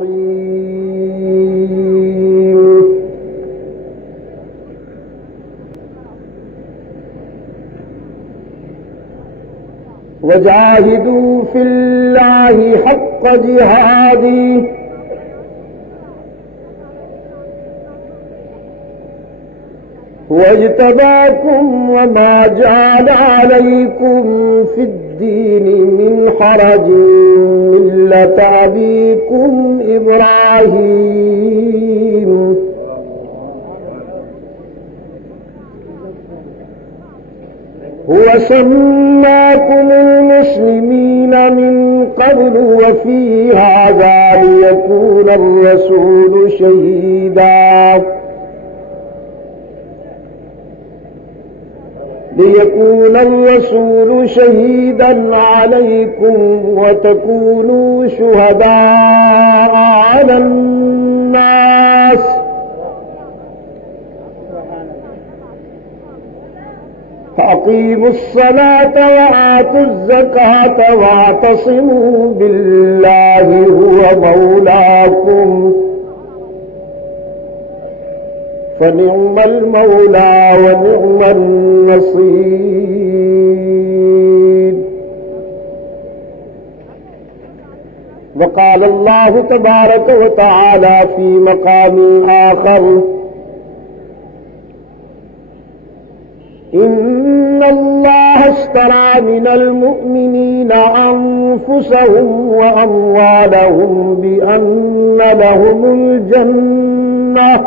الرحيم وجاهدوا في الله حق جهاده واجتباكم وما جعل عليكم في الدين من حرج ملة أبيكم إبراهيم هو سماكم المسلمين من قبل وفي هذا ليكون الرسول شهيدا عليكم وتكونوا شهداء على الناس فأقيموا الصلاة وآتوا الزكاة واعتصموا بالله هو مولاكم فنعم المولى ونعم النصير. وقال الله تبارك وتعالى في مقام آخر إن الله اشترى من المؤمنين أنفسهم وأموالهم بأن لهم الجنة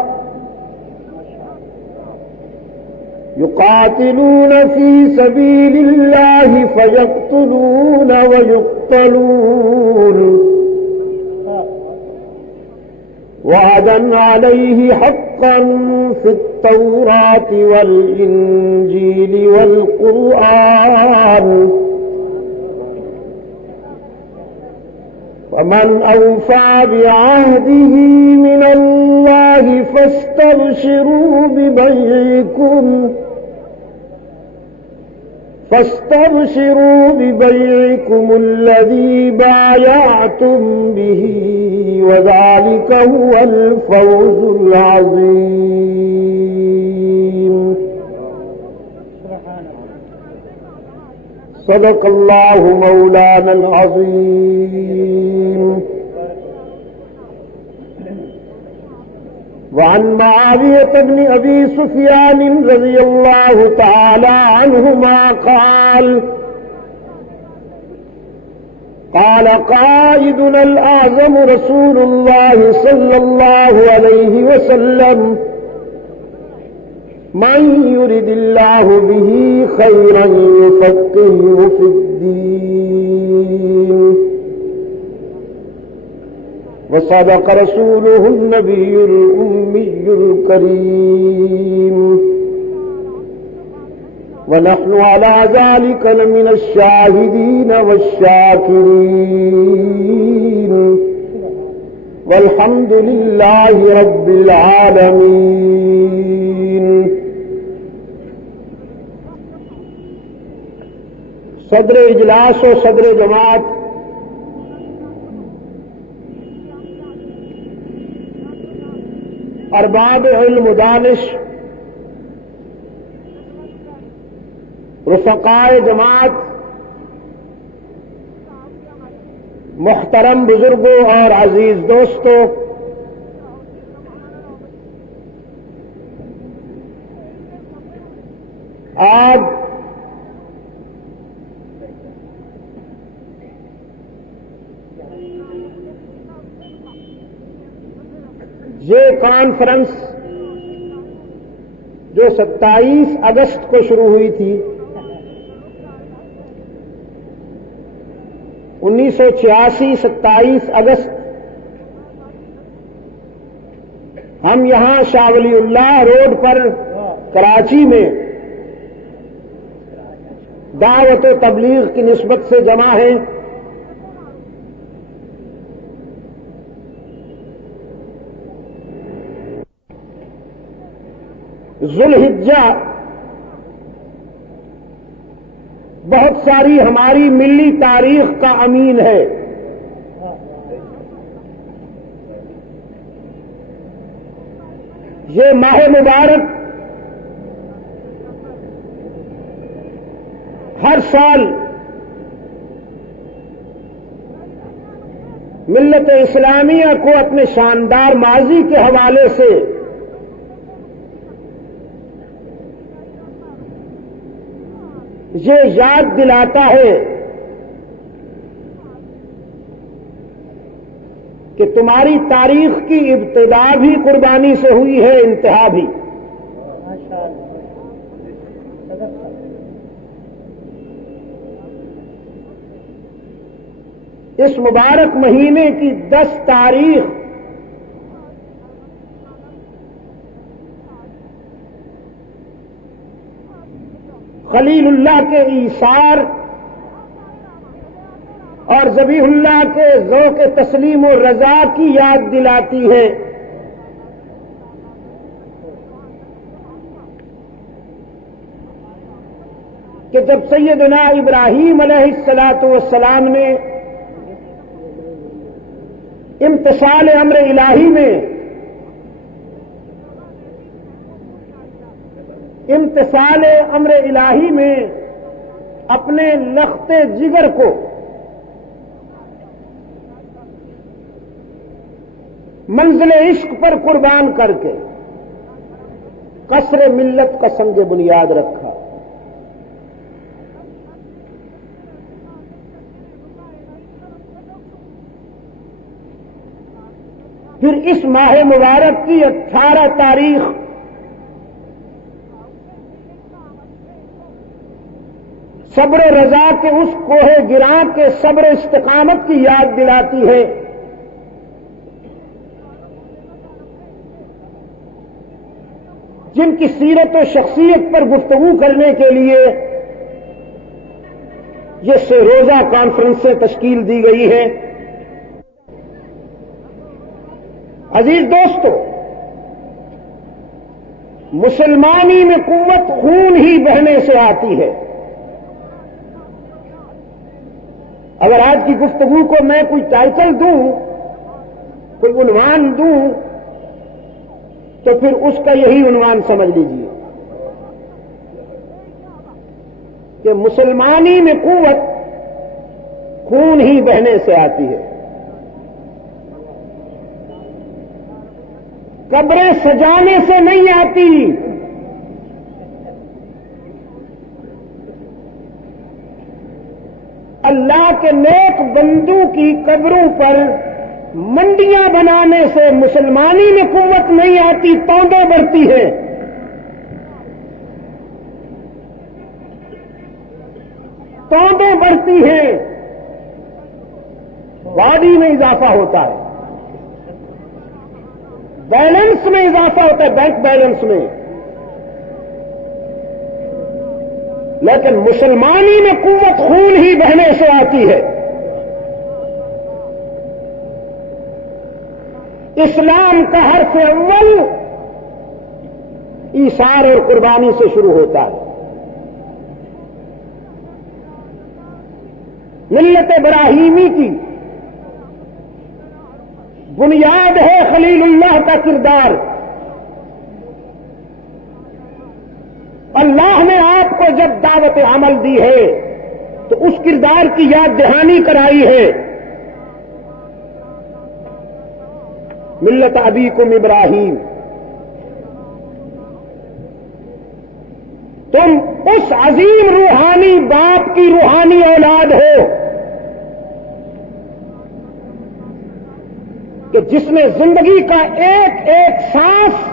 يقاتلون في سبيل الله فيقتلون ويقتلون وعدا عليه حقا في التوراة والإنجيل والقرآن فمن أوفى بعهده من الله فاستبشروا ببيعكم الذي بايعتم به وذلك هو الفوز العظيم. صدق الله مولانا العظيم. وعن معاوية بن أبي سفيان رضي الله تعالى عنهما قال قائدنا الأعظم رسول الله صلى الله عليه وسلم من يرد الله به خيرا يفقهه في الدين. وصدق رسوله النبي الأمي الكريم ونحن على ذلك لمن الشاهدين والشاكرين والحمد لله رب العالمين. صدر اجلاس و صدر جماعت ارباب علم و دانش رفقائے جماعت محترم بزرگوں اور عزیز دوستوں، آج یہ کانفرنس جو 27 اگست کو شروع ہوئی تھی، 1986 27 اگست ہم یہاں شاہ ولی اللہ روڈ پر کراچی میں دعوت و تبلیغ کی نسبت سے جمع ہیں۔ ذوالحجہ بہت ساری ہماری ملی تاریخ کا امین ہے۔ یہ ماہ مبارک ہر سال ملت اسلامیہ کو اپنے شاندار ماضی کے حوالے سے یہ یاد دلاتا ہے کہ تمہاری تاریخ کی ابتدا بھی قربانی سے ہوئی ہے، انتہا بھی۔ اس مبارک مہینے کی 10 تاریخ خلیل اللہ کے ایثار اور ذبیح اللہ کے ذوق تسلیم و رضا کی یاد دلاتی ہے۔ کہ جب سیدنا ابراہیم علیہ الصلاۃ والسلام نے امتثال امر الہی میں اپنے لخت جگر کو منزل عشق پر قربان کر کے قصر ملت کا سنگ بنیاد رکھا۔ پھر اس ماہ مبارک کی 18 تاریخ صبر و رضا کے اس کوہ گراں کے صبر استقامت کی یاد دلاتی ہے۔ جن کی سیرت و شخصیت پر گفتگو کرنے کے لیے یہ روزہ کانفرنسیں تشکیل دی گئی ہے۔ عزیز دوستو، مسلمانی میں قوت خون ہی بہنے سے آتی ہے۔ اگر آج کی گفتگو کو میں کوئی ٹائٹل دوں، کوئی عنوان دوں، تو پھر اس کا یہی عنوان سمجھ لیجیے کہ مسلمانی میں قوت خون ہی بہنے سے آتی ہے۔ قبریں سجانے سے نہیں آتی، اللہ کے نیک بندوں کی قبروں پر منڈیاں بنانے سے مسلمانی میں قوت نہیں آتی، توندیں بڑھتی ہے۔ توندیں بڑھتی ہیں، باڈی میں اضافہ ہوتا ہے، بیلنس میں اضافہ ہوتا ہے، بینک بیلنس میں۔ لیکن مسلمانی میں قوت خون ہی بہنے سے آتی ہے۔ اسلام کا حرف اول ایثار اور قربانی سے شروع ہوتا ہے۔ ملت ابراہیمی کی بنیاد ہے خلیل اللہ کا کردار۔ اللہ نے آپ کو جب دعوت عمل دی ہے تو اس کردار کی یاد دہانی کرائی ہے۔ ملت ابیکم ابراہیم، تم اس عظیم روحانی باپ کی روحانی اولاد ہو کہ جس نے زندگی کا ایک ایک سانس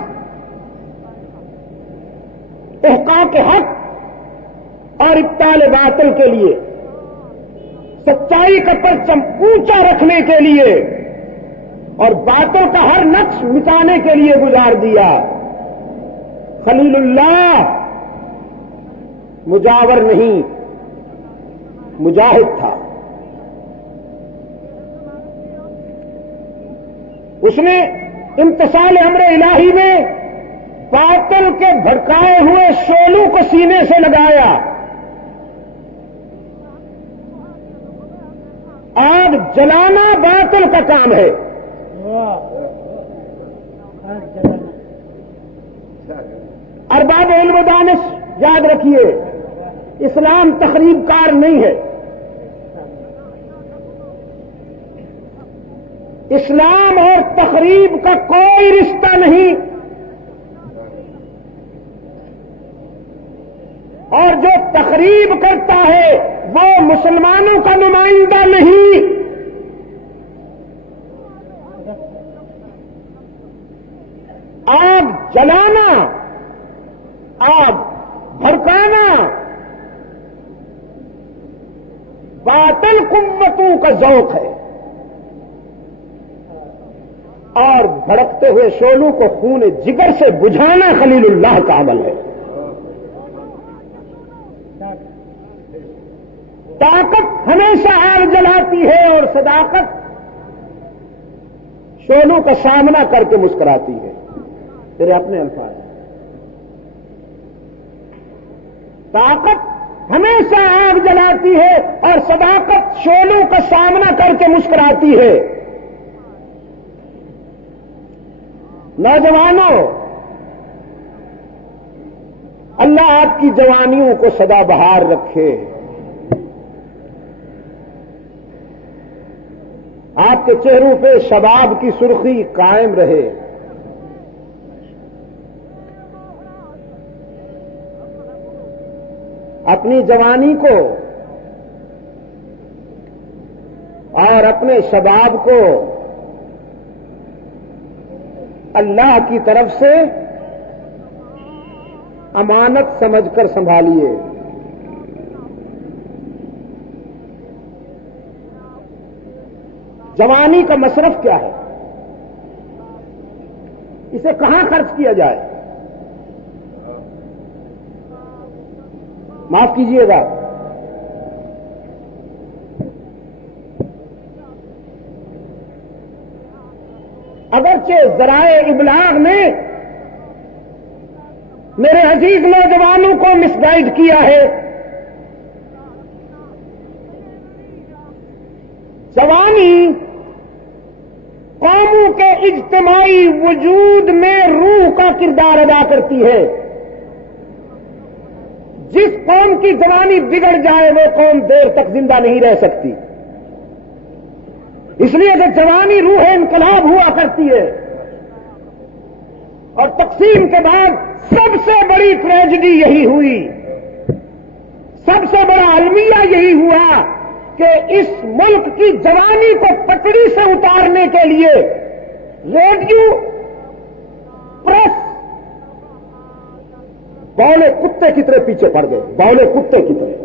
احقاق حق اور ابطال باطل کے لیے، سچائی کا پرچم اونچا رکھنے کے لیے اور باتوں کا ہر نقش مٹانے کے لیے گزار دیا۔ خلیل اللہ مجاور نہیں، مجاہد تھا۔ اس نے امتثال امر الہی میں باطل کے بھڑکائے ہوئے شعلوں کو سینے سے لگایا۔ آگ جلانا باطل کا کام ہے، ارباب علم و دانش یاد رکھیے، اسلام تخریب کار نہیں ہے، اسلام اور تخریب کا کوئی رشتہ نہیں، اور جو تخریب کرتا ہے وہ مسلمانوں کا نمائندہ نہیں۔ آگ جلانا، آگ بھڑکانا باطل قوتوں کا ذوق ہے، اور بھڑکتے ہوئے شعلوں کو خون جگر سے بجھانا خلیل اللہ کا عمل ہے۔ طاقت ہمیشہ آگ جلاتی ہے اور صداقت شعلوں کا سامنا کر کے مسکراتی ہے۔ تیرے اپنے الفاظ، طاقت ہمیشہ آگ جلاتی ہے اور صداقت شعلوں کا سامنا کر کے مسکراتی ہے۔ نوجوانوں، اللہ آپ کی جوانیوں کو سدا بہار رکھے، آپ کے چہروں پہ شباب کی سرخی قائم رہے۔ اپنی جوانی کو اور اپنے شباب کو اللہ کی طرف سے امانت سمجھ کر سنبھالیے۔ جوانی کا مصرف کیا ہے؟ اسے کہاں خرچ کیا جائے؟ معاف کیجیے گا، اگرچہ ذرائع ابلاغ نے میرے عزیز نوجوانوں کو مس گائیڈ کیا ہے، جوانی قوموں کے اجتماعی وجود میں روح کا کردار ادا کرتی ہے۔ جس قوم کی جوانی بگڑ جائے وہ قوم دیر تک زندہ نہیں رہ سکتی، اس لیے کہ جوانی روح انقلاب ہوا کرتی ہے۔ اور تقسیم کے بعد سب سے بڑی ٹریجڈی یہی ہوئی، سب سے بڑا المیہ یہی ہوا کہ اس ملک کی جوانی کو پٹڑی سے اتارنے کے لیے ریڈیو، پریس بولے کتے کی طرح پیچھے پڑ گئے، بولے کتے کی طرح۔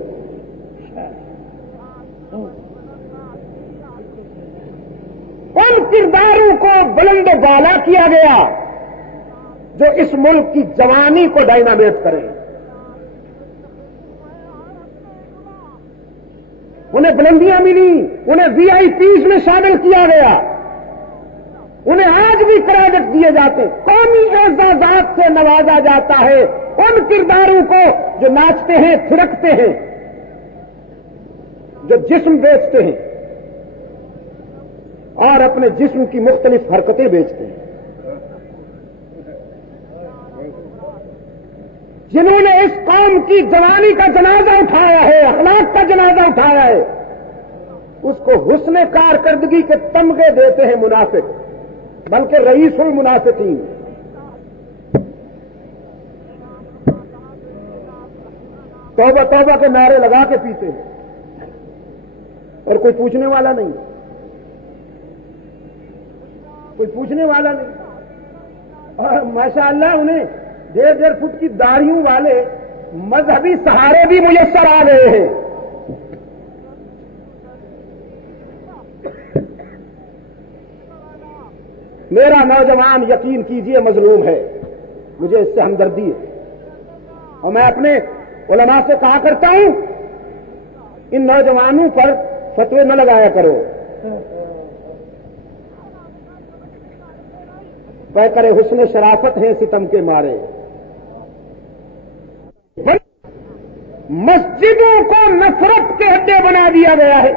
ان کرداروں کو بلند و بالا کیا گیا جو اس ملک کی جوانی کو ڈائنامیٹ کریں۔ انہیں بلندیاں ملی، انہیں وی آئی پیز میں شامل کیا گیا، انہیں آج بھی کریڈٹ دیے جاتے، قومی اعزازات سے نوازا جاتا ہے ان کرداروں کو جو ناچتے ہیں، تھرکتے ہیں، جو جسم بیچتے ہیں اور اپنے جسم کی مختلف حرکتیں بیچتے ہیں، جنہوں نے اس قوم کی جوانی کا جنازہ اٹھایا ہے، اخلاق کا جنازہ اٹھایا ہے، اس کو حسن کارکردگی کے تمغے دیتے ہیں منافق، بلکہ رئیس المنافقین۔ توبہ توبہ کے نعرے لگا کے پیتے ہیں اور کوئی پوچھنے والا نہیں، کوئی پوچھنے والا نہیں۔ اور ماشاءاللہ انہیں 1.5 فٹ کی داڑھیوں والے مذہبی سہارے بھی میسر آ گئے ہیں۔ میرا نوجوان یقین کیجئے مظلوم ہے، مجھے اس سے ہمدردی ہے، اور میں اپنے علماء سے کہا کرتا ہوں ان نوجوانوں پر فتوے نہ لگایا کرو، کہ کرے حسن شرافت ہیں ستم کے مارے۔ مسجدوں کو نفرت کے اڈے بنا دیا گیا ہے،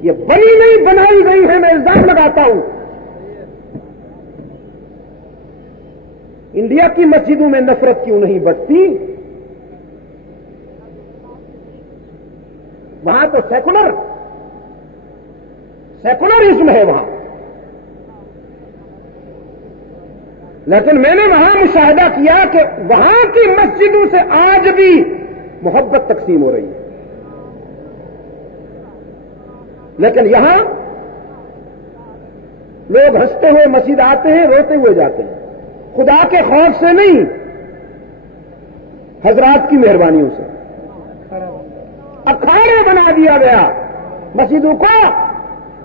یہ بنی نہیں بنائی گئی ہے، میں الزام لگاتا ہوں۔ انڈیا کی مسجدوں میں نفرت کیوں نہیں بڑھتی؟ وہاں تو سیکولرزم ہے وہاں. لیکن میں نے وہاں مشاہدہ کیا کہ وہاں کی مسجدوں سے آج بھی محبت تقسیم ہو رہی ہے. لیکن یہاں لوگ ہنستے ہوئے مسجد آتے ہیں، روتے ہوئے جاتے ہیں. خدا کے خوف سے نہیں، حضرات کی مہربانیوں سے. اکھاڑے بنا دیا گیا مسجدوں کو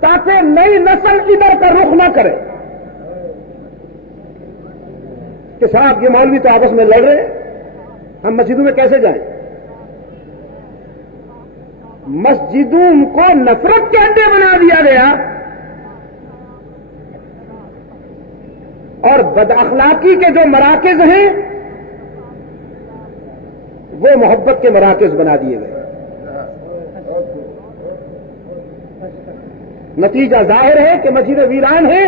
تاکہ نئی نسل ادھر کا رخ نہ کرے کہ صاحب یہ مولوی تو آپس میں لڑ رہے ہیں، ہم مسجدوں میں کیسے جائیں. مسجدوں کو نفرت کے اڈے بنا دیا گیا اور بد اخلاقی کے جو مراکز ہیں وہ محبت کے مراکز بنا دیے گئے. نتیجہ ظاہر ہے کہ مسجد ویران ہے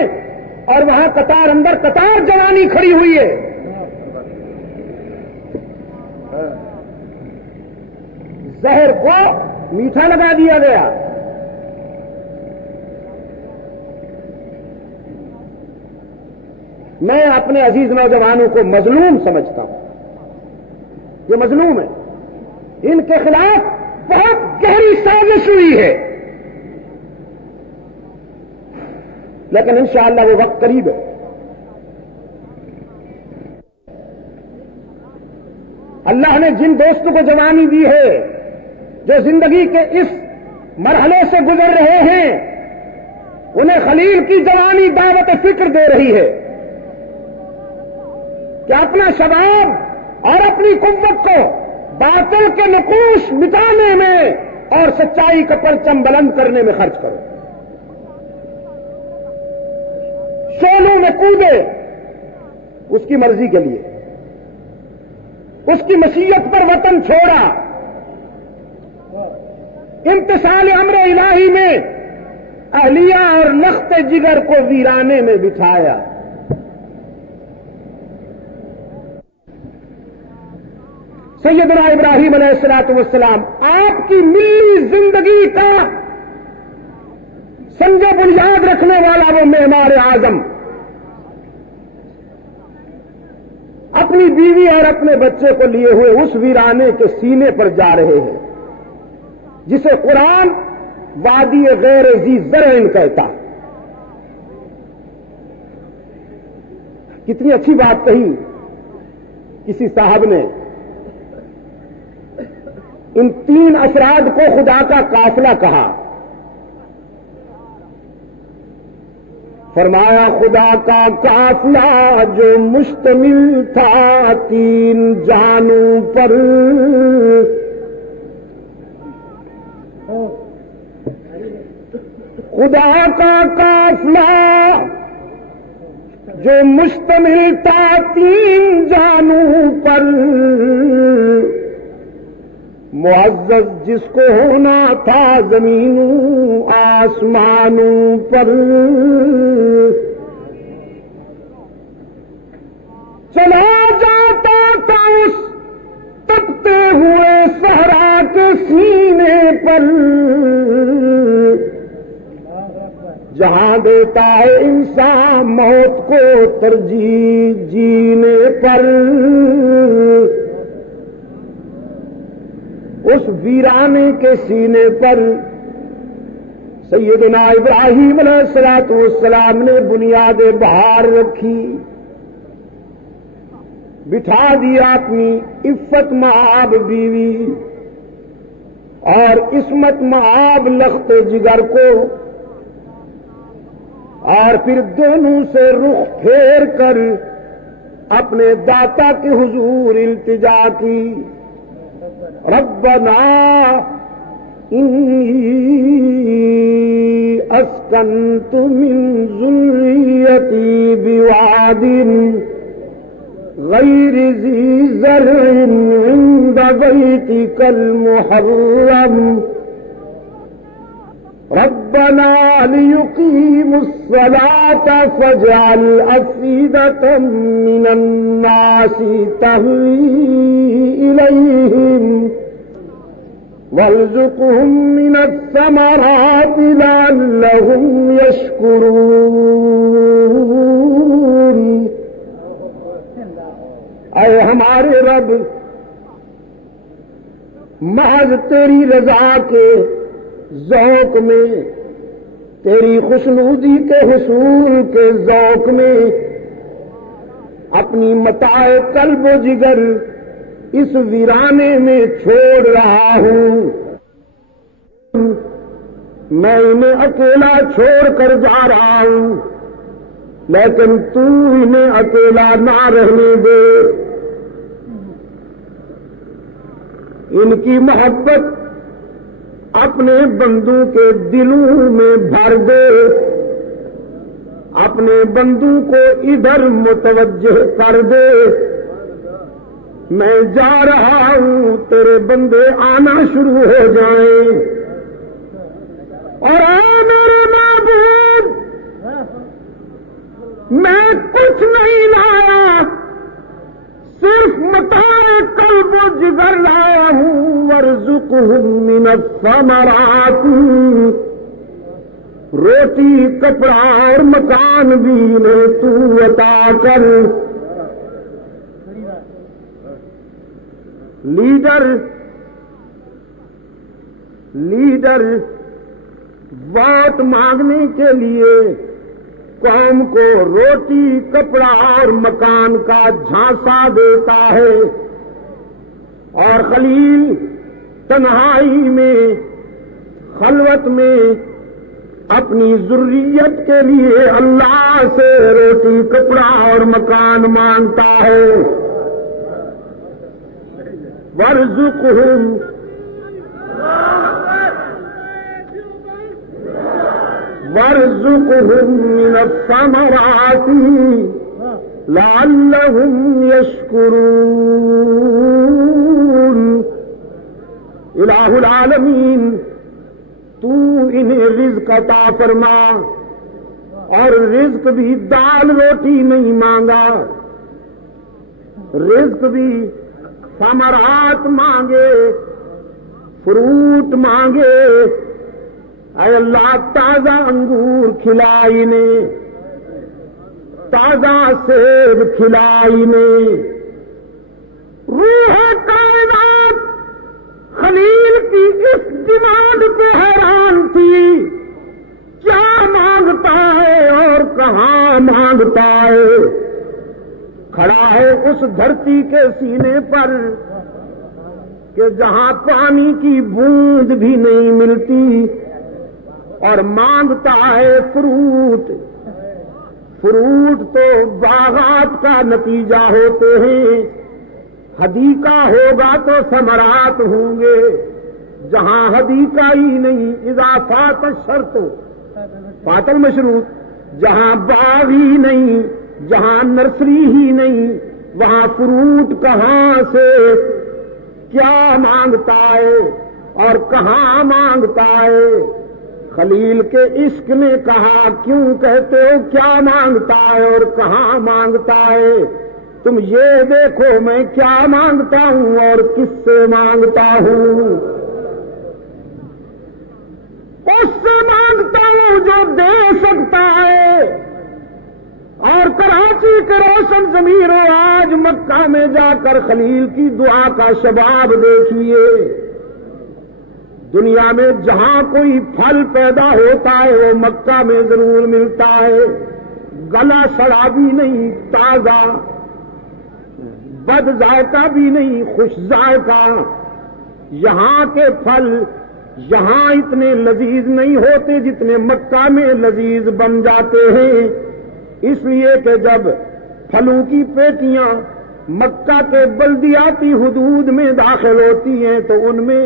اور وہاں قطار اندر قطار جوانی کھڑی ہوئی ہے. زہر کو میٹھا لگا دیا گیا. میں اپنے عزیز نوجوانوں کو مظلوم سمجھتا ہوں. یہ مظلوم ہے، ان کے خلاف بہت گہری سازش ہوئی ہے، لیکن انشاءاللہ وہ وقت قریب ہے. اللہ نے جن دوستوں کو جوانی دی ہے جو زندگی کے اس مرحلے سے گزر رہے ہیں، انہیں خلیل کی جوانی دعوت فکر دے رہی ہے کہ اپنا شباب اور اپنی قوت کو باطل کے نقوش مٹانے میں اور سچائی کا پرچم بلند کرنے میں خرچ کرو. شعلوں میں کودے اس کی مرضی کے لیے، اس کی مشیت پر وطن چھوڑا، امتثال امر الہی میں اہلیہ اور لخت جگر کو ویرانے میں بٹھایا. سیدنا ابراہیم علیہ الصلوۃ والسلام آپ کی ملی زندگی کا سنگ بنیاد رکھنے والا وہ معمار اعظم اپنی بیوی اور اپنے بچے کو لیے ہوئے اس ویرانے کے سینے پر جا رہے ہیں جسے قرآن وادی غیر ذی زرع کہتا. کتنی اچھی بات کہی کسی صاحب نے. ان تین افراد کو خدا کا قافلہ کہا. فرمایا خدا کا قافلہ جو مشتمل تھا تین جہانوں پر، خدا کا قافلہ جو مشتمل تھا تین جہانوں پر، معزز جس کو ہونا تھا زمینوں آسمانوں پر، چلا جاتا تھا اس تپتے ہوئے صحرا کے سینے پر، جہاں دیتا ہے انسان موت کو ترجیح جینے پر. اس ویرانے کے سینے پر سیدنا ابراہیم علیہ الصلوۃ والسلام نے بنیاد بہار رکھی، بٹھا دیا اپنی عفت مآب بیوی اور عصمت مآب لخت جگر کو، اور پھر دونوں سے رخ پھیر کر اپنے داتا کے حضور التجا کی. ربنا انی اسکنت من ذریتی بواد غیر ذی زرع عند بیتک المحرم ربنا ليقيموا الصلاة فاجعل أفئدة من الناس تهوي إليهم وارزقهم من الثمرات لعلهم يشكرون۔ اے ہمارے رب، محض تیری رضا کے ذوق میں، تیری خوشنودی کے حصول کے ذوق میں اپنی متاع قلب و جگر اس ویرانے میں چھوڑ رہا ہوں۔ میں انہیں اکیلا چھوڑ کر جا رہا ہوں، لیکن تو انہیں اکیلا نہ رہنے دے۔ ان کی محبت اپنے بندوں کے دلوں میں بھر دے، اپنے بندوں کو ادھر متوجہ کر دے۔ میں جا رہا ہوں، تیرے بندے آنا شروع ہو جائیں۔ اور اے میرے معبود، میں کچھ نہیں لایا، صرف متاع قلب و جگر لایا ہوں۔ وارزقہم من الثمرات، روٹی کپڑا اور مکان بھی انہیں تو عطا کر۔ لیڈر ووٹ مانگنے کے لیے قوم کو روٹی کپڑا اور مکان کا جھانسا دیتا ہے، اور خلیل تنہائی میں خلوت میں اپنی ذریت کے لیے اللہ سے روٹی کپڑا اور مکان مانگتا ہے۔ وارزقہم من الثمرات لعلہم یشکرون۔ الہ العالمین، تو انہیں رزق عطا فرما، اور رزق بھی دال روٹی نہیں مانگا، رزق بھی ثمرات مانگے، فروٹ مانگے۔ اے اللہ، تازہ انگور کھلائی نے، تازہ سیب کھلائی نے۔ روح کائنات خلیل کی اس ڈیمانڈ کو حیران تھی، کیا مانگتا ہے اور کہاں مانگتا ہے؟ کھڑا ہے اس دھرتی کے سینے پر کہ جہاں پانی کی بوند بھی نہیں ملتی، اور مانگتا ہے فروٹ۔ فروٹ تو باغات کا نتیجہ ہوتے ہیں، حدیقہ ہوگا تو ثمرات ہوں گے۔ جہاں حدیقہ ہی نہیں، اضافات الشرط فات المشروط، جہاں باغ ہی نہیں، جہاں نرسری ہی نہیں، وہاں فروٹ کہاں سے؟ کیا مانگتا ہے اور کہاں مانگتا ہے؟ خلیل کے عشق نے کہا، کیوں کہتے ہو کیا مانگتا ہے اور کہاں مانگتا ہے؟ تم یہ دیکھو میں کیا مانگتا ہوں اور کس سے مانگتا ہوں۔ اس سے مانگتا ہوں جو دے سکتا ہے۔ اور کراچی کے روشن ضمیروں، آج مکہ میں جا کر خلیل کی دعا کا شباب دیکھیے۔ دنیا میں جہاں کوئی پھل پیدا ہوتا ہے وہ مکہ میں ضرور ملتا ہے، گلا سڑا بھی نہیں، تازہ، بد ذائقہ بھی نہیں، خوش ذائقہ۔ یہاں کے پھل یہاں اتنے لذیذ نہیں ہوتے جتنے مکہ میں لذیذ بن جاتے ہیں، اس لیے کہ جب پھلوں کی پیٹیاں مکہ کے بلدیاتی حدود میں داخل ہوتی ہیں تو ان میں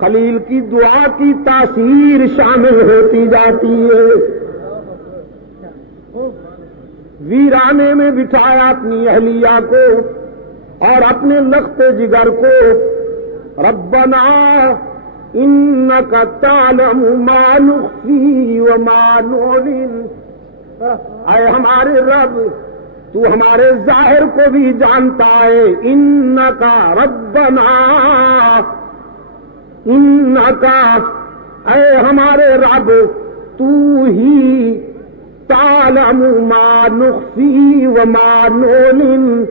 خلیل کی دعا کی تاثیر شامل ہوتی جاتی ہے۔ ویرانے میں بٹھایا اپنی اہلیہ کو اور اپنے لخت جگر کو، ربنا انک تعلم ما نخفی وما نعلن، اے ہمارے رب تو ہمارے ظاہر کو بھی جانتا ہے، انکا ربنا، انکا اے ہمارے رب تو ہی تعلم ما نخفی وما نعلن،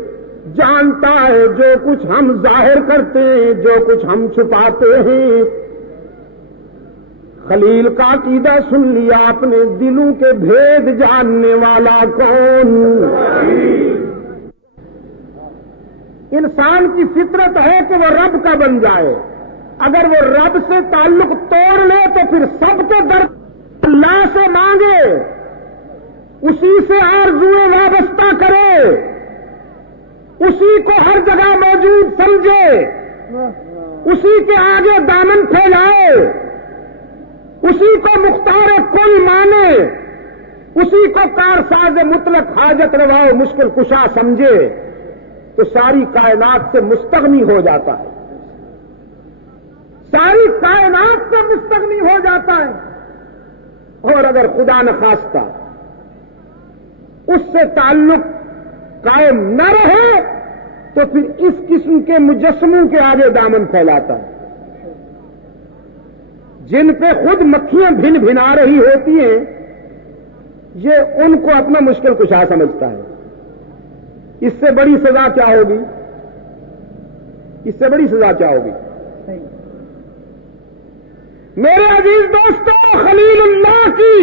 جانتا ہے جو کچھ ہم ظاہر کرتے ہیں، جو کچھ ہم چھپاتے ہیں۔ خلیل کا عقیدہ سن لیا آپ نے، دلوں کے بھید جاننے والا کون؟ انسان کی فطرت ہے کہ وہ رب کا بن جائے، اگر وہ رب سے تعلق توڑ لے تو پھر سب کے در اللہ سے مانگے، اسی سے آرزوئیں وابستہ کرے، اسی کو ہر جگہ موجود سمجھے، اسی کے آگے دامن پھیلائے، اسی کو مختار کل مانے، اسی کو کارساز مطلق حاجت روا و مشکل کشا سمجھے، تو ساری کائنات سے مستغنی ہو جاتا ہے، ساری کائنات سے مستغنی ہو جاتا ہے۔ اور اگر خدا نخواستہ اس سے تعلق قائم نہ رہے تو پھر اس قسم کے مجسموں کے آگے دامن پھیلاتا ہے، جن پہ خود مکھیاں بھن بھنا رہی ہوتی ہیں، یہ ان کو اپنا مشکل کشا سمجھتا ہے۔ اس سے بڑی سزا کیا ہوگی؟ اس سے بڑی سزا کیا ہوگی؟ میرے عزیز دوستوں، خلیل اللہ کی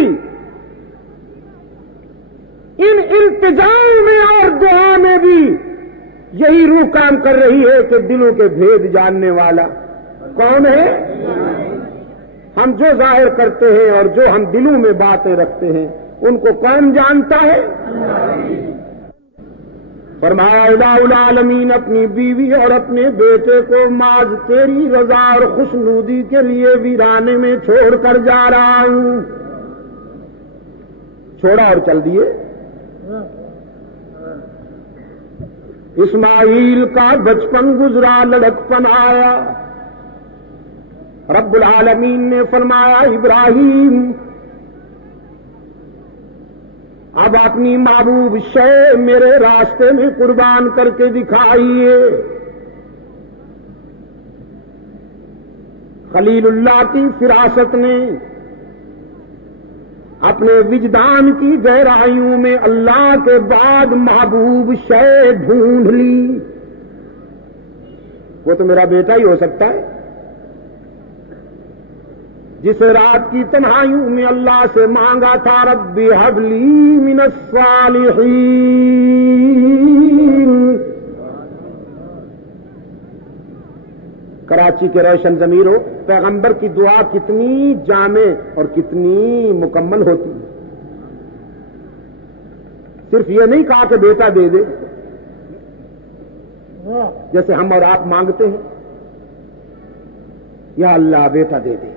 ان التجاؤں میں اور دعا میں بھی یہی روح کام کر رہی ہے کہ دلوں کے بھید جاننے والا کون ہے؟ ہم جو ظاہر کرتے ہیں اور جو ہم دلوں میں باتیں رکھتے ہیں ان کو کون جانتا ہے؟ فرمایا الہ العالمین اپنی بیوی اور اپنے بیٹے کو معاذ تیری رضا اور خوشنودی کے لیے ویرانے میں چھوڑ کر جا رہا ہوں۔ چھوڑا اور چل دیے۔ اسماعیل کا بچپن گزرا، لڑکپن آیا، رب العالمین نے فرمایا ابراہیم اب اپنی محبوب شے میرے راستے میں قربان کر کے دکھائیے۔ خلیل اللہ کی فراست نے اپنے وجدان کی گہرائیوں میں اللہ کے بعد محبوب شے ڈھونڈ لی، وہ تو میرا بیٹا ہی ہو سکتا ہے، جسے رات کی تنہائیوں میں اللہ سے مانگا تھا رب ہب لی من الصالحین۔ کراچی کے روشن ضمیروں، پیغمبر کی دعا کتنی جامع اور کتنی مکمل ہوتی ہے۔ صرف یہ نہیں کہا کہ بیٹا دے دے جیسے ہم اور آپ مانگتے ہیں، یا اللہ بیٹا دے دے،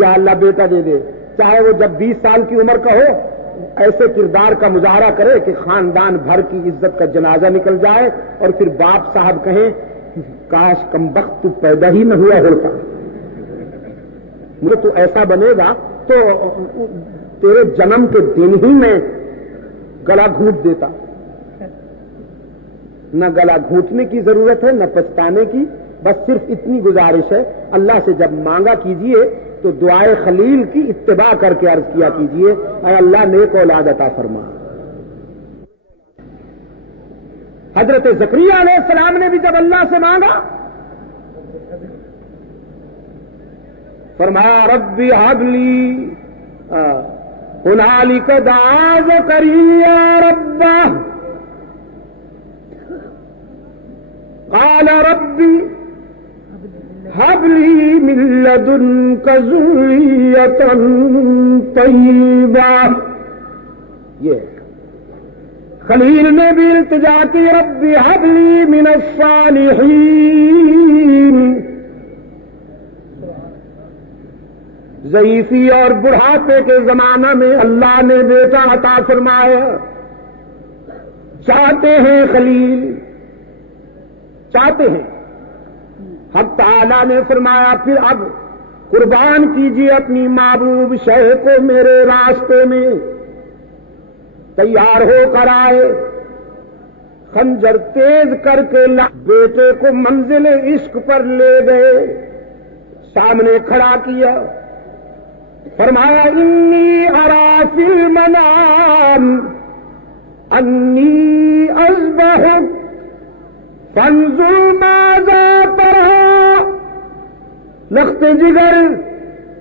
یا اللہ بیٹا دے دے، چاہے وہ جب 20 سال کی عمر کا ہو ایسے کردار کا مظاہرہ کرے کہ خاندان بھر کی عزت کا جنازہ نکل جائے اور پھر باپ صاحب کہیں کاش کمبخت تو پیدا ہی نہ ہوا ہوتا، مجھے تو ایسا بنے گا تو تیرے جنم کے دن ہی میں گلا گھونٹ دیتا۔ نہ گلا گھونٹنے کی ضرورت ہے نہ پچھتانے کی، بس صرف اتنی گزارش ہے، اللہ سے جب مانگا کیجئے تو دعائے خلیل کی اتباع کر کے عرض کیا کیجئے، اے اللہ نیک اولاد عطا فرما۔ حضرت زکریا علیہ السلام نے بھی جب اللہ سے مانگا فرمایا رب ہب لی، ہنالک دعا زکریا ربہ قال ربی هب لي من لدنك ذرية طيبة۔ یہ خلیل نے بھی التجا کی رب هب لي من الصالحين۔ ضعیفی اور بڑھاپے کے زمانہ میں اللہ نے بیٹا عطا فرمایا۔ چاہتے ہیں خلیل، چاہتے ہیں حق تعالی نے فرمایا پھر اب قربان کیجیے اپنی محبوب شے کو میرے راستے میں. تیار ہو کر آئے, خنجر تیز کر کے بیٹے کو منزل عشق پر لے گئے, سامنے کھڑا کیا, فرمایا انی ارا فی المنام انی اذبحک فانظر ماذا ترى. لخت جگر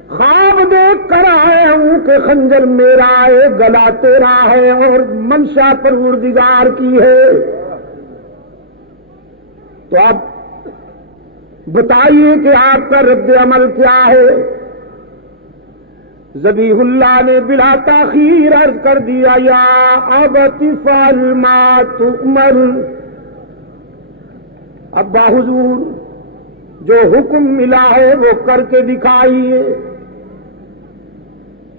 خواب دیکھ کر آیا ہوں کہ خنجر میرا ہے, گلا تیرا ہے, اور منشا پروردگار کی ہے. تو اب بتائیے کہ آپ کا رد عمل کیا ہے؟ ذبیح اللہ نے بلا تاخیر عرض کر دیا یا ابت افعل ما تؤمر. ابا حضور جو حکم ملا ہے وہ کر کے دکھائیے.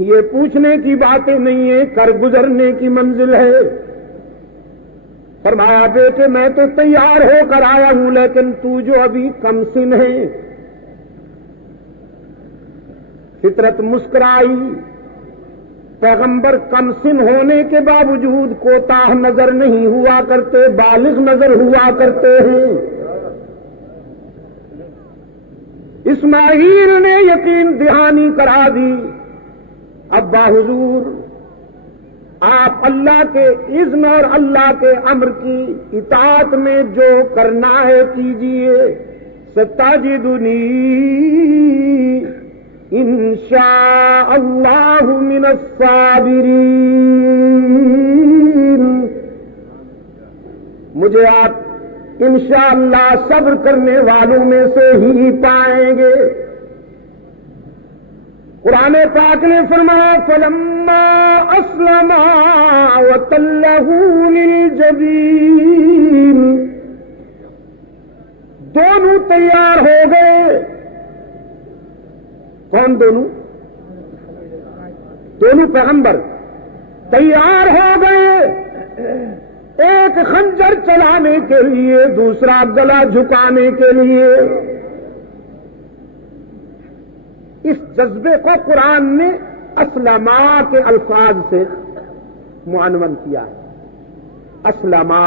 یہ پوچھنے کی باتیں نہیں ہے, کر گزرنے کی منزل ہے. فرمایا بیٹے میں تو تیار ہو کر آیا ہوں, لیکن تو جو ابھی کم سن ہے. فطرت مسکرائی. پیغمبر کم سن ہونے کے باوجود کوتاہ نظر نہیں ہوا کرتے, بالغ نظر ہوا کرتے ہیں. اسماعیل نے یقین دہانی کرا دی. ابا حضور آپ اللہ کے اذن اور اللہ کے امر کی اطاعت میں جو کرنا ہے کیجیے. ستجدنی انشاء اللہ من الصابرین. مجھے آپ انشاءاللہ صبر کرنے والوں میں سے ہی پائیں گے. قرآن پاک نے فرمایا فلما اسلما وتلہ للجبین. دونوں تیار ہو گئے. کون دونوں؟ دونوں پیغمبر تیار ہو گئے. ایک خنجر چلانے کے لیے, دوسرا گلا جھکانے کے لیے. اس جذبے کو قرآن نے اسلما کے الفاظ سے معنون کیا ہے. اسلما,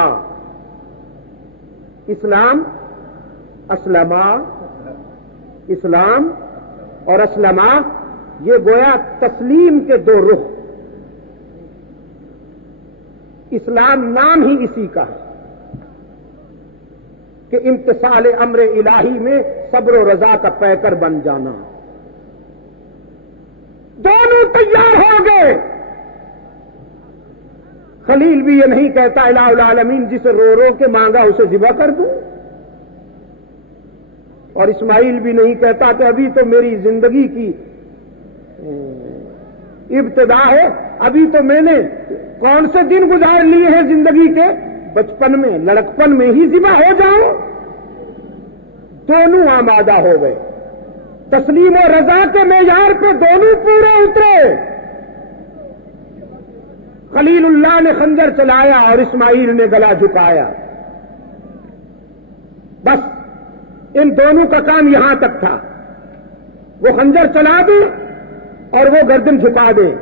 اسلام, اسلما, اسلام اور اسلما یہ گویا تسلیم کے دو رخ. اسلام نام ہی اسی کا ہے کہ امتثال امر الہی میں صبر و رضا کا پیکر بن جانا. دونوں تیار ہو گئے. خلیل بھی یہ نہیں کہتا الہ العالمین جسے رو رو کے مانگا اسے ذبح کر دوں, اور اسماعیل بھی نہیں کہتا کہ ابھی تو میری زندگی کی ابتدا ہے, ابھی تو میں نے کون سے دن گزار لیے ہیں زندگی کے, بچپن میں لڑکپن میں ہی ذبح ہو جاؤں. دونوں آمادہ ہو گئے. تسلیم و رضا کے معیار پہ دونوں پورے اترے. خلیل اللہ نے خنجر چلایا اور اسماعیل نے گلا جھکایا. بس ان دونوں کا کام یہاں تک تھا. وہ خنجر چلا دیں اور وہ گردن جھکا دیں.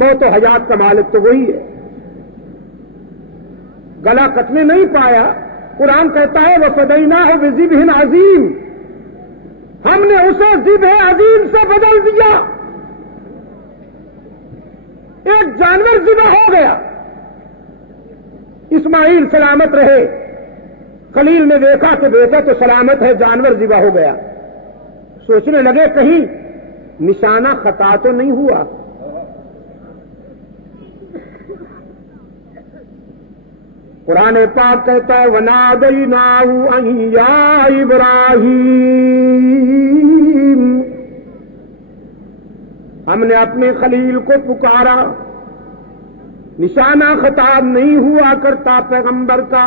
موت و حیات کا مالک تو وہی ہے. گلا کٹنے نہیں پایا. قرآن کہتا ہے وَفَدَيْنَاهُ بِذِبْحٍ عَظِيمٍ. ہم نے اسے ذبح عظیم سے بدل دیا. ایک جانور ذبح ہو گیا. اسماعیل سلامت رہے. خلیل نے دیکھا کہ بیٹا تو سلامت ہے, جانور ذبح ہو گیا. سوچنے لگے کہیں نشانہ خطا تو نہیں ہوا. قرآن پاک کہتا ہے وَنَادَيْنَاهُ أَن يَا إِبْرَاهِيمُ. ہم نے اپنے خلیل کو پکارا. نشانہ خطا نہیں ہوا کرتا پیغمبر کا.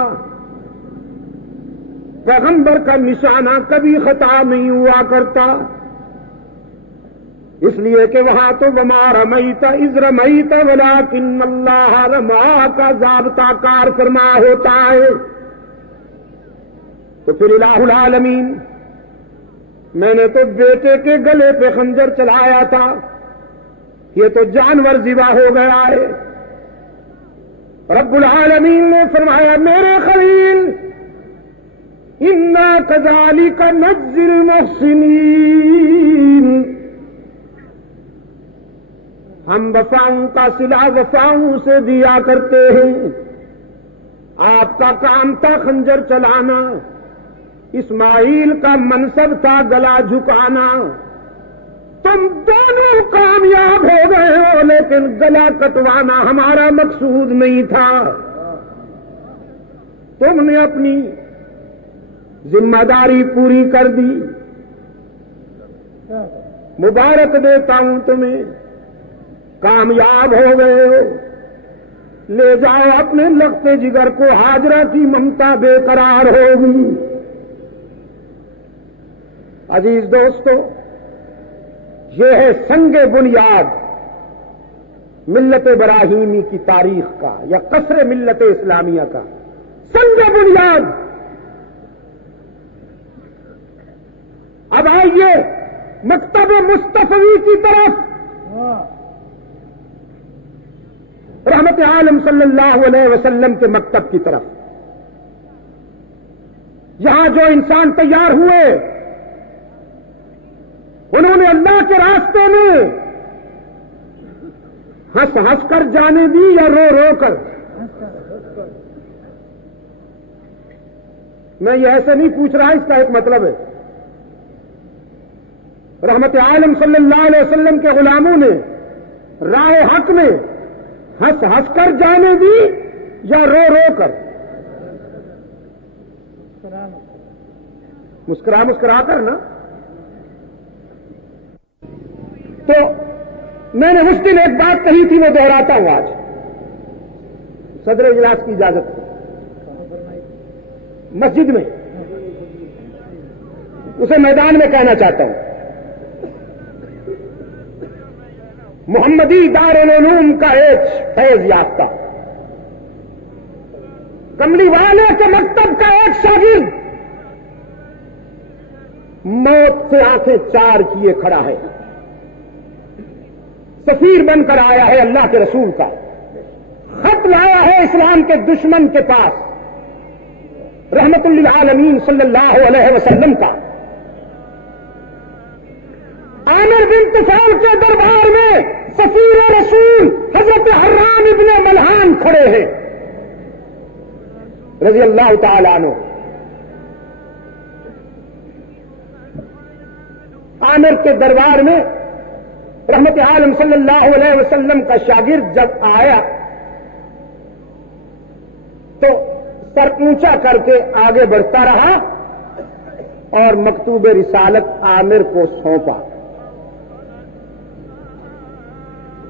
پیغمبر کا نشانہ کبھی خطا نہیں ہوا کرتا. اس لیے کہ وہاں تو وما رمیت اذ رمیت ولکن اللہ رما کا ضابطہ کار فرما ہوتا ہے. تو پھر الہ العالمین میں نے تو بیٹے کے گلے پہ خنجر چلایا تھا، یہ تو جانور ذبح ہو گیا ہے۔ رب العالمین نے فرمایا میرے خلیل انا کذالک نجزی المحسنین، ہم وفاؤں کا صلہ وفاؤں سے دیا کرتے ہیں۔ آپ کا کام تھا خنجر چلانا، اسماعیل کا منصب تھا گلا جھکانا، تم دونوں کامیاب ہو گئے ہو، لیکن گلا کٹوانا ہمارا مقصود نہیں تھا۔ تم نے اپنی ذمہ داری پوری کر دی، مبارک دیتا ہوں تمہیں، کامیاب ہو گئے ہو۔ لے جاؤ اپنے لخت جگر کو، ہاجرہ کی ممتا بے قرار ہوگی۔ عزیز دوستو، یہ ہے سنگ بنیاد ملت ابراہیمی کی تاریخ کا، یا قصر ملت اسلامیہ کا سنگ بنیاد۔ اب آئیے مکتب مصطفی کی طرف، رحمت عالم صلی اللہ علیہ وسلم کے مکتب کی طرف، یہاں جو انسان تیار ہوئے انہوں نے اللہ کے راستے میں ہنس ہنس کر جانے دی یا رو رو کر؟ میں یہ ایسے نہیں پوچھ رہا، اس کا ایک مطلب ہے۔ رحمت عالم صلی اللہ علیہ وسلم کے غلاموں نے راہ حق میں ہنس ہنس کر جانے دی یا رو رو کر؟ مسکرا مسکرا کر نا۔ تو میں نے اس دن ایک بات کہی تھی، وہ دہراتا ہوں آج، صدر اجلاس کی اجازت مسجد میں، اسے میدان میں کہنا چاہتا ہوں۔ محمدی دارالعلوم کا ایک فیض یافتہ، کملی والے کے مکتب کا ایک شاگرد موت سے آنکھیں چار کیے کھڑا ہے، سفیر بن کر آیا ہے اللہ کے رسول کا، خط لایا ہے اسلام کے دشمن کے پاس، رحمت للعالمین صلی اللہ علیہ وسلم کا۔ عامر بن طفیل کے دربار میں سفیر رسول حضرت حرام ابن ملحان کھڑے ہیں رضی اللہ تعالی عنہ۔ عامر کے دربار میں رحمت عالم صلی اللہ علیہ وسلم کا شاگرد جب آیا تو سر اونچا کر کے آگے بڑھتا رہا اور مکتوب رسالت عامر کو سونپا۔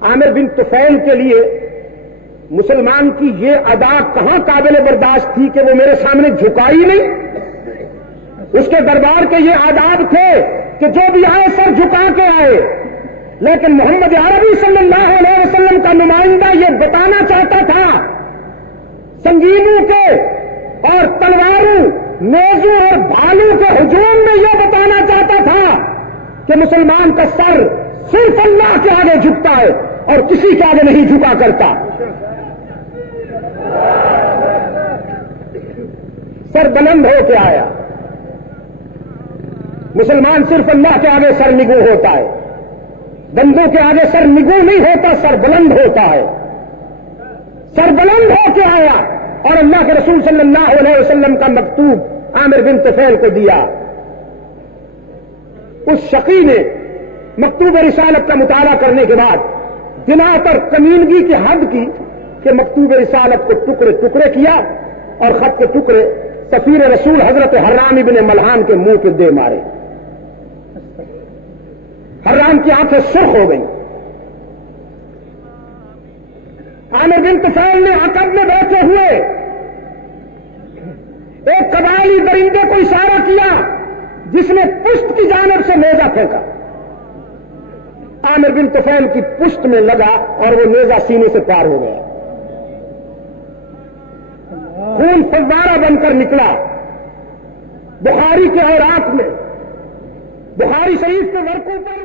عامر بن طفیل کے لیے مسلمان کی یہ ادا کہاں قابل برداشت تھی کہ وہ میرے سامنے جھکا ہی نہیں۔ اس کے دربار کے یہ آداب تھے کہ جو بھی آئے سر جھکا کے آئے، لیکن محمد عربی صلی اللہ علیہ وسلم کا نمائندہ یہ بتانا چاہتا تھا، سنگینوں کے اور تلواروں، نیزوں اور بھالوں کے ہجوم میں یہ بتانا چاہتا تھا کہ مسلمان کا سر صرف اللہ کے آگے جھکتا ہے اور کسی کے آگے نہیں جھکا کرتا۔ سر بلند ہو کے آیا، مسلمان صرف اللہ کے آگے سر نگو ہوتا ہے، بندوں کے آگے سر نگو نہیں ہوتا، سر بلند ہوتا ہے۔ سر بلند ہو کے آیا اور اللہ کے رسول صلی اللہ علیہ وسلم کا مکتوب عامر بن طفیل کو دیا۔ اس شقی نے مکتوب رسالت کا مطالعہ کرنے کے بعد جنایت اور کمینگی کی حد کی کہ مکتوب رسالت کو ٹکڑے ٹکڑے کیا اور خط کے ٹکڑے سفیر رسول حضرت حرام ابن ملحان کے منہ پہ دے مارے۔ حرام کی آنکھیں سرخ ہو گئیں۔ عامر بن طفیل نے عقب میں بیٹھے ہوئے ایک قبائلی درندے کو اشارہ کیا جس نے پشت کی جانب سے نیزہ پھینکا۔ عامر بن طفیل کی پشت میں لگا اور وہ نیزہ سینے سے پار ہو گیا، خون فوارہ بن کر نکلا۔ بخاری کے اوراق میں، بخاری شریف کے ورقوں پر